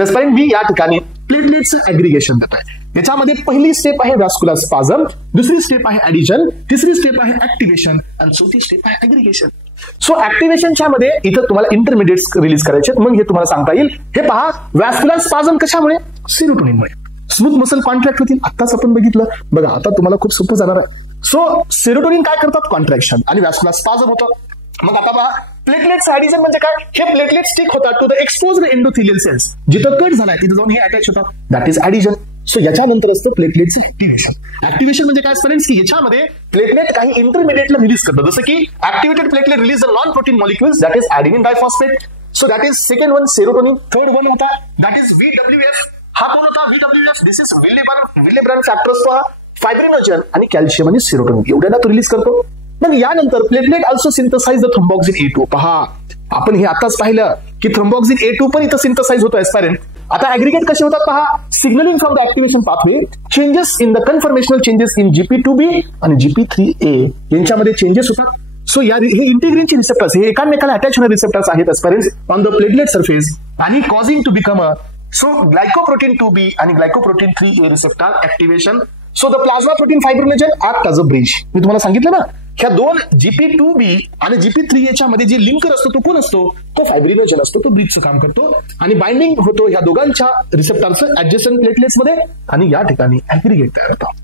एस्पायरंट मी या ठिकाणी प्लेटलेट्सचं ऍग्रिगेशन देत आहे. याच्यामध्ये पहिली स्टेप आहे व्हॅस्क्युलर स्पाझम, दुसरी स्टेप आहे ऍडिशन, तिसरी स्टेप आहे ऍक्टिव्हेशन आणि चौथी स्टेप आहे ऍग्रिगेशन. सो ऍक्टिव्हेशनच्या मध्ये इथं तुम्हाला इंटरमिडिएट्स रिलीज करायचे, मग हे तुम्हाला सांगता येईल. हे पहा, व्हॅस्क्युलर स्पाझम कशामुळे? सेरोटोनिनमुळे. स्मूथ मसल कॉन्ट्रॅक्ट होतील, आताच आपण बघितलं बघा, आता तुम्हाला खूप सोपं जाणार आहे. सो सेरोटोनिन काय करतात? कॉन्ट्रॅक्शन आणि व्हॅस्क्युलर स्पाझम होतं. मग आता पहा, प्लेटलेट्स ऍडिशन म्हणजे काय? हे प्लेटलेट स्टिक होतात to the exposed endothelial cells. जिथं कट झालाय तिथे जाऊन हे अटॅच होतात, दॅट इज ऍडिशन. सो याच्यानंतर असतं प्लेटलेट्स ऍक्टिव्हेशन. ऍक्टिव्हेशन म्हणजे काय फ्रेंड्स, की याच्यामध्ये प्लेटलेट काही इंटरमिडिएटला रिलीज करतात, जसं की activated platelet release the non protein molecules, that is adenine diphosphate. So that is second one serotonin. Third one होता दॅट इज VWF. हा कोण होता? VWF this is Willebrand factor, fibrinogen आणि कॅल्शियम आणि सेरोटोनिन एवढ्याला तो रिलीज करतो. मग यानंतर platelet also synthesise the thromboxane A2. पहा, आपण हे आताच पाहिलं की थ्रोम्बोक्सिन A2 पण इथं सिंथसाइज होतो एस्पायरंट. आता ऍग्रिगेट कसे होतात पहा, signalling from the activation pathway, changes in the conformational changes in GP2B आणि GP3A यांच्यामध्ये चेंजेस होतात. सो या हे इंटिग्रिनचे रिसेप्टर्स, हे एकामेकाला अटॅच होणारे रिसेप्टर्स आहेत aspirants on the platelet surface आणि causing to become a glycoprotein 2B आणि glycoprotein 3A receptor activation. So the plasma protein fibrinogen act as a bridge. मी तुम्हाला सांगितलं ना, ह्या दोन GP2B आणि GP3A मध्ये जे लिंकर असतो तो कोण असतो? तो फायब्रिनोजन असतो, तो ब्रिजचं काम करतो आणि बाइंडिंग होतो ह्या दोघांच्या रिसेप्टरचं ऍडजस्टंट प्लेटलेट्स मध्ये आणि या ठिकाणी ऍग्रिगेट तयार होतं.